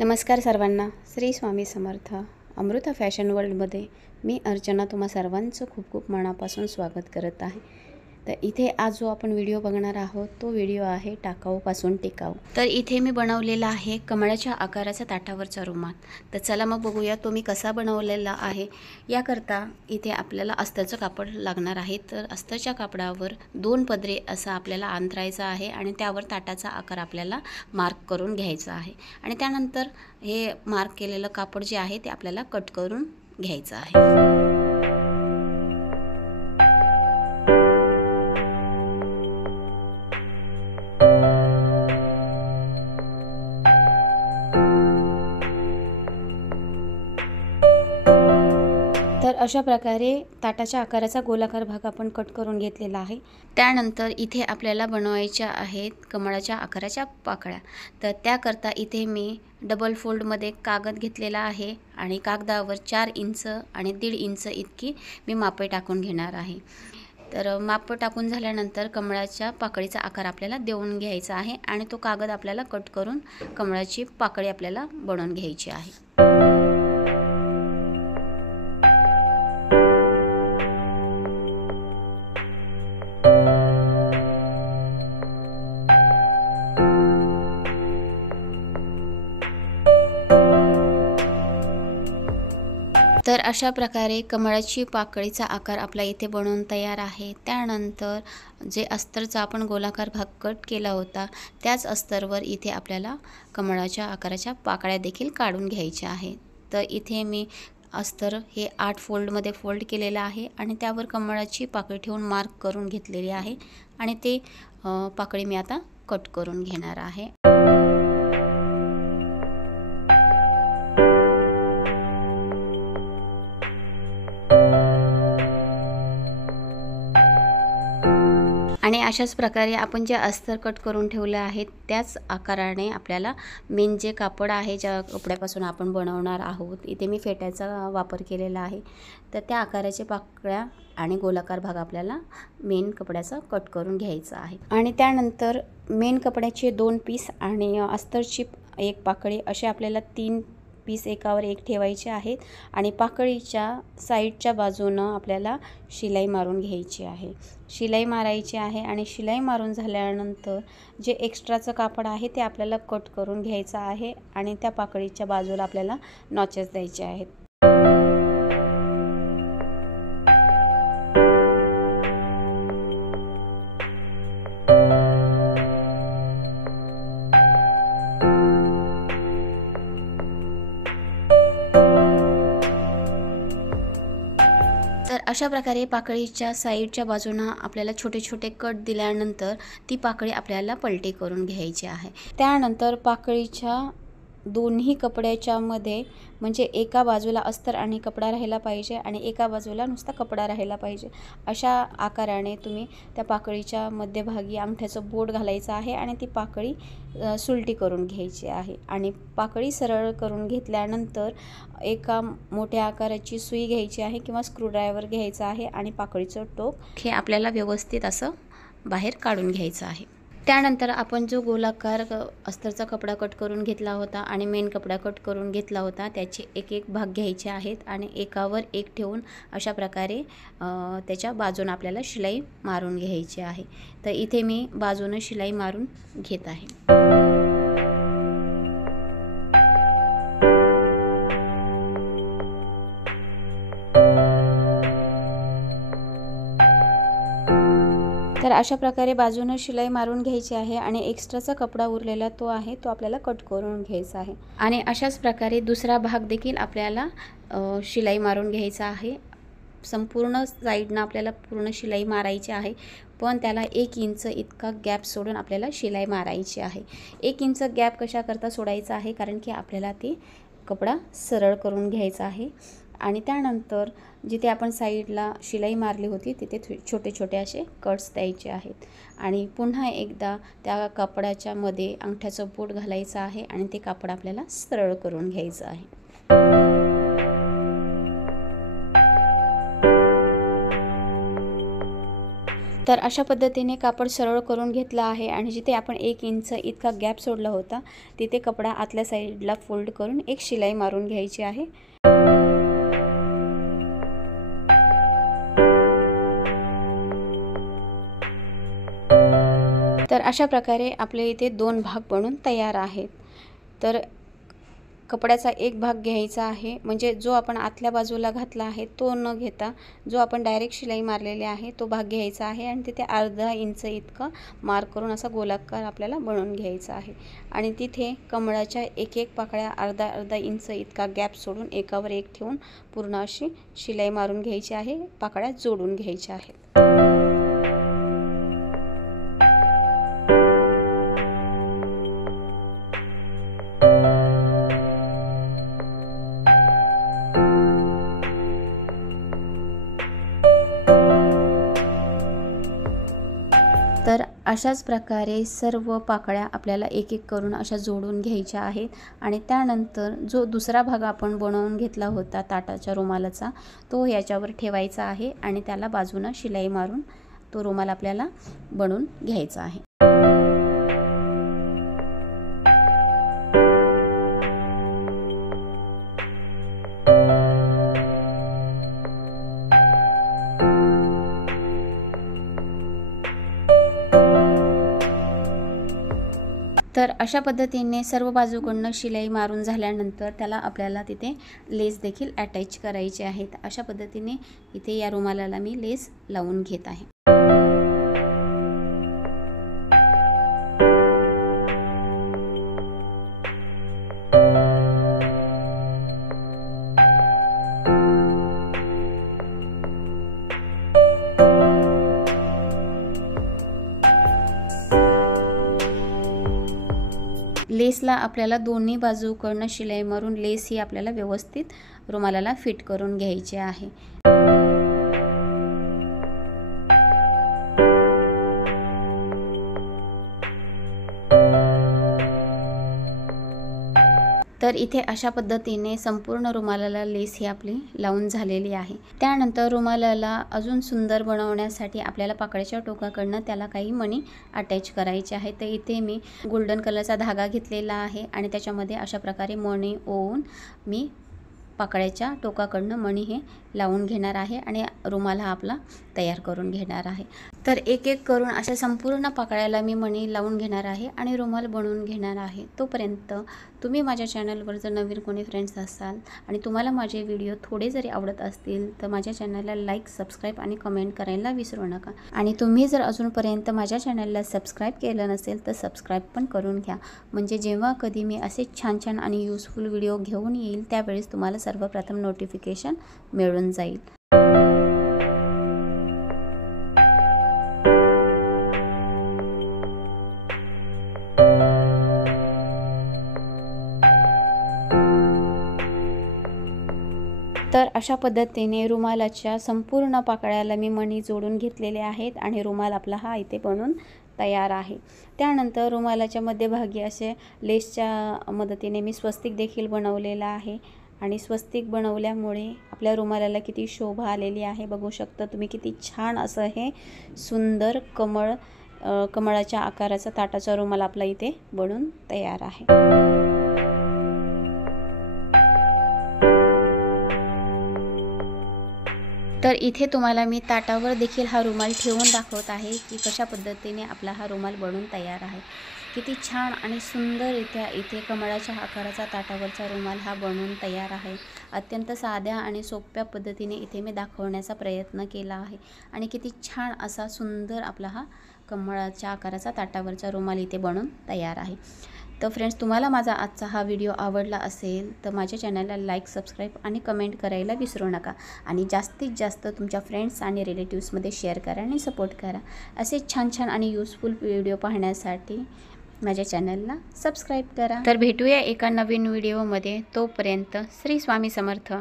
नमस्कार सर्वांना. श्री स्वामी समर्थ. अमृता फॅशन वर्ल्डमध्ये मी अर्चना तुम्हा सर्वांचं खूप खूप मनापासून स्वागत करत आहे. तर इथे आज जो आपण व्हिडिओ बघणार आहोत तो व्हिडिओ आहे टाकाऊपासून टिकाऊ. तर इथे मी बनवलेला आहे कमळाच्या आकाराचा ताटावरचा रुमाल. तर चला मग बघूया तो मी कसा बनवलेला आहे. याकरता इथे आपल्याला अस्तरचं कापड लागणार आहे. तर अस्तरच्या कापडावर 2 पदरे असा आपल्याला अंतरायचा आहे आणि त्यावर ताटाचा आकार आपल्याला मार्क करून घ्यायचा आहे. आणि त्यानंतर हे मार्क केलेलं कापड जे आहे ते आपल्याला कट करून घ्यायचं आहे. तर अशा प्रकारे ताटाच्या आकाराचा गोलाकार भाग आपण कट करून घेतलेला आहे. त्यानंतर इथे आपल्याला बनवायच्या आहेत कमळाच्या आकाराच्या पाकळ्या. तर त्याकरता इथे मी डबल फोल्डमध्ये कागद घेतलेला आहे आणि कागदावर 4 इंच आणि 1.5 इंच इतकी मी मापे टाकून घेणार आहे. तर माप टाकून झाल्यानंतर कमळाच्या पाकळीचा आकार आपल्याला देऊन घ्यायचा आहे आणि तो कागद आपल्याला कट करून कमळाची पाकळी आपल्याला बनवून घ्यायची आहे. तर अशा प्रकारे कमळाची पाकळीचा आकार आपला इथे बनवून तयार आहे. त्यानंतर जे अस्तरचा आपण गोलाकार भाग कट केला होता त्याच अस्तरवर इथे आपल्याला कमळाच्या आकाराच्या पाकळ्या देखील काढून घ्यायच्या आहेत. तर इथे मी अस्तर हे 8 फोल्डमध्ये फोल्ड केलेलं आहे आणि त्यावर कमळाची पाकळी ठेवून मार्क करून घेतलेली आहे आणि ते पाकळी मी आता कट करून घेणार आहे. आणि अशाच प्रकारे आपण जे अस्तर कट करून ठेवले आहेत त्याच आकाराने आपल्याला मेन जे कापड आहे ज्या कपड्यापासून आपण बनवणार आहोत, इथे मी फेट्याचा वापर केलेला आहे. तर त्या आकाराचे पाकळ्या आणि गोलाकार भाग आपल्याला मेन कपड्याचा कट करून घ्यायचा आहे. आणि त्यानंतर मेन कपड्याचे 2 पीस आणि अस्तरची 1 पाकळी असे आपल्याला 3 पीस एकावर एक ठेवायचे आहेत आणि पाकळीच्या साईडच्या बाजूनं आपल्याला शिलाई मारून घ्यायची आहे. शिलाई मारायची आहे आणि शिलाई मारून झाल्यानंतर जे एक्स्ट्राचं कापड आहे ते आपल्याला कट करून घ्यायचं आहे आणि त्या पाकळीच्या बाजूला आपल्याला नॉचेस द्यायचे आहेत. तर अशा प्रकारे पाकळीच्या साईडच्या बाजूने आपल्याला छोटे छोटे कट दिल्यानंतर ती पाकळी आपल्याला पलटी करून घ्यायची आहे. त्यानंतर पाकळीच्या दोन्ही कपड्याच्या मध्ये म्हणजे एका बाजूला अस्तर आणि कपडा राहिला पाहिजे आणि एका बाजूला नुसता कपडा राहिला पाहिजे अशा आकाराने तुम्ही त्या पाकळीच्या मध्यभागी अंगठ्याचं बोट घालायचं आहे आणि ती पाकळी सुलटी करून घ्यायची आहे. आणि पाकळी सरळ करून घेतल्यानंतर एका मोठ्या आकाराची सुई घ्यायची आहे किंवा स्क्रूड्रायव्हर घ्यायचा आहे आणि पाकळीचं टोक हे आपल्याला व्यवस्थित असं बाहेर काढून घ्यायचं आहे. त्यानंतर आपण जो गोलाकार अस्तरचा कपडा कट करून घेतला होता आणि मेन कपडा कट करून घेतला होता त्याचे एक एक भाग घ्यायचे आहेत आणि एकावर एक ठेवून अशा प्रकारे त्याच्या बाजूने आपल्याला शिलाई मारून घ्यायची आहे. तर इथे मी बाजूने शिलाई मारून घेत आहे. तर अशा प्रकारे बाजूने शिलाई मारून घ्यायची आहे आणि एक्स्ट्राचा कपडा उरलेला तो आहे तो आपल्याला कट करून घ्यायचा आहे. आणि अशाच प्रकारे दुसरा भाग देखील आपल्याला शिलाई मारून घ्यायचा आहे. संपूर्ण साईडनं आपल्याला पूर्ण शिलाई मारायची आहे पण त्याला 1 इंच इतका गॅप सोडून आपल्याला शिलाई मारायची आहे. 1 इंच गॅप कशाकरता सोडायचा आहे कारण की आपल्याला ती कपडा सरळ करून घ्यायचा आहे. आणि त्यानंतर जिथे आपण साईडला शिलाई मारली होती तिथे छोटे छोटे असे कट्स द्यायचे आहेत आणि पुन्हा एकदा त्या कापडाच्या मध्ये अंगठ्याचं बोट घालायचं आहे आणि ते कापड आपल्याला सरळ करून घ्यायचं आहे. तर अशा पद्धतीने कापड सरळ करून घेतला आहे आणि जिथे आपण 1 इंच इतका गॅप सोडला होता तिथे कपडा आतल्या साईडला फोल्ड करून एक शिलाई मारून घ्यायची आहे। तर अशा प्रकारे आपले इथे 2 भाग बनून तयार आहेत। तर कपड्याचा एक भाग घ्यायचा आहे, म्हणजे जो आपण आतल्या बाजूला घातला आहे तो न घेता जो आपण डायरेक्ट शिलाई मारलेली आहे तो भाग घ्यायचा आहे आणि तिथे अर्धा इंच इतका मार्क करून असा गोलाकार आपल्याला बनवून घ्यायचा आहे आणि तिथे कमळाच्या एक एक पाकळ्या अर्धा इंच इतका गॅप सोडून एकावर एक ठेवून पूर्ण अशी शिलाई मारून घ्यायची आहे, पाकळ्या जोडून घ्यायच्या आहेत। तर अशाच प्रकारे सर्व पाकळ्या आपल्याला एक एक करून अशा जोडून घ्यायच्या आहेत आणि त्यानंतर जो दुसरा भाग आपण बनवून घेतला होता ताटाच्या रुमालाचा तो याच्यावर ठेवायचा आहे आणि त्याला बाजूने शिलाई मारून तो रुमाल आपल्याला बनवून घ्यायचा आहे। तर अशा पद्धतीने सर्व बाजूकडून शिलाई मारून झाल्यानंतर त्याला आपल्याला तिथे लेस देखील अटॅच करायचे आहेत। अशा पद्धतीने इथे या रुमालाला मी लेस लावून घेत आहे। लेसला आपल्याला दोन्ही बाजूकडून शिलाई मारून लेस ही आपल्याला व्यवस्थित रुमालाला फिट करून घ्यायची आहे। तर इथे अशा पद्धतीने संपूर्ण रुमालाला लेस ही आपली लावून झालेली आहे। त्यानंतर रुमालाला अजून सुंदर बनवण्यासाठी आपल्याला पाकळ्याच्या टोकाकडून त्याला काही मणी अटॅच करायचे आहे। तर इथे मी गोल्डन कलरचा धागा घेतलेला आहे आणि त्याच्यामध्ये अशा प्रकारे मणी ओवून मी पाकळ्याच्या टोकाकडून मणी हे लावून घेणार आहे आणि रुमाल हा आपला तयार करून घेणार आहे। तर एक एक करून अशा संपूर्ण पाकळ्याला मी मणी लावून घेणार आहे आणि रुमाल बनवून घेणार आहे। तोपर्यंत तुम्ही माझ्या चॅनलवर जर नवीन कोणी फ्रेंड्स असाल आणि तुम्हाला माझे व्हिडिओ थोडे जरी आवडत असतील तर माझ्या चॅनलला लाईक, सबस्क्राईब आणि कमेंट करायला विसरू नका। आणि तुम्ही जर अजूनपर्यंत माझ्या चॅनलला सबस्क्राईब केलं नसेल तर सबस्क्राईब पण करून घ्या, म्हणजे जेव्हा कधी मी असे छान छान आणि यूजफुल व्हिडिओ घेऊन येईल त्यावेळेस तुम्हाला सर्वप्रथम नोटिफिकेशन मिळून जाईल। तर अशा पद्धतीने रुमालाच्या संपूर्ण पाकळ्याला मी मणी जोडून घेतलेले आहेत आणि रुमाल आपला हा इथे बनून तयार आहे। त्यानंतर रुमालाच्या मध्यभागी असे लेसच्या मदतीने मी स्वस्तिक देखील बनवलेला आहे आणि स्वस्तिक बनवल्यामुळे आपल्या रुमालाला किती शोभा आलेली आहे बघू शकता तुम्ही। किती छान असं हे सुंदर कमळाच्या आकाराचा ताटाचा रुमाल आपला इथे बनून तयार आहे। तर इथे तुम्हाला मी ताटावर देखील हा रुमाल ठेवून दाखवत आहे की कशा पद्धतीने आपला हा रुमाल बनून तयार आहे। किती छान आणि सुंदररित्या इथे कमळाच्या आकाराचा ताटावरचा रुमाल हा बनून तयार आहे। अत्यंत साध्या आणि सोप्या पद्धतीने इथे मी दाखवण्याचा प्रयत्न केला आहे आणि किती छान असा सुंदर आपला हा कमळाच्या आकाराचा ताटावरचा रुमाल इथे बनून तयार आहे। तर फ्रेंड्स, तुम्हाला माझा आजचा हा व्हिडिओ आवडला असेल तर माझ्या चॅनलला लाईक, सबस्क्राईब आणि कमेंट करायला विसरू नका आणि जास्तीत जास्त तुमच्या फ्रेंड्स आणि रिलेटिव्समध्ये शेअर करा आणि सपोर्ट करा। असे छान छान आणि यूजफुल व्हिडिओ पाहण्यासाठी माझ्या चॅनलला सबस्क्राईब करा। तर भेटूया एका नवीन व्हिडिओमध्ये, तोपर्यंत श्री स्वामी समर्थ।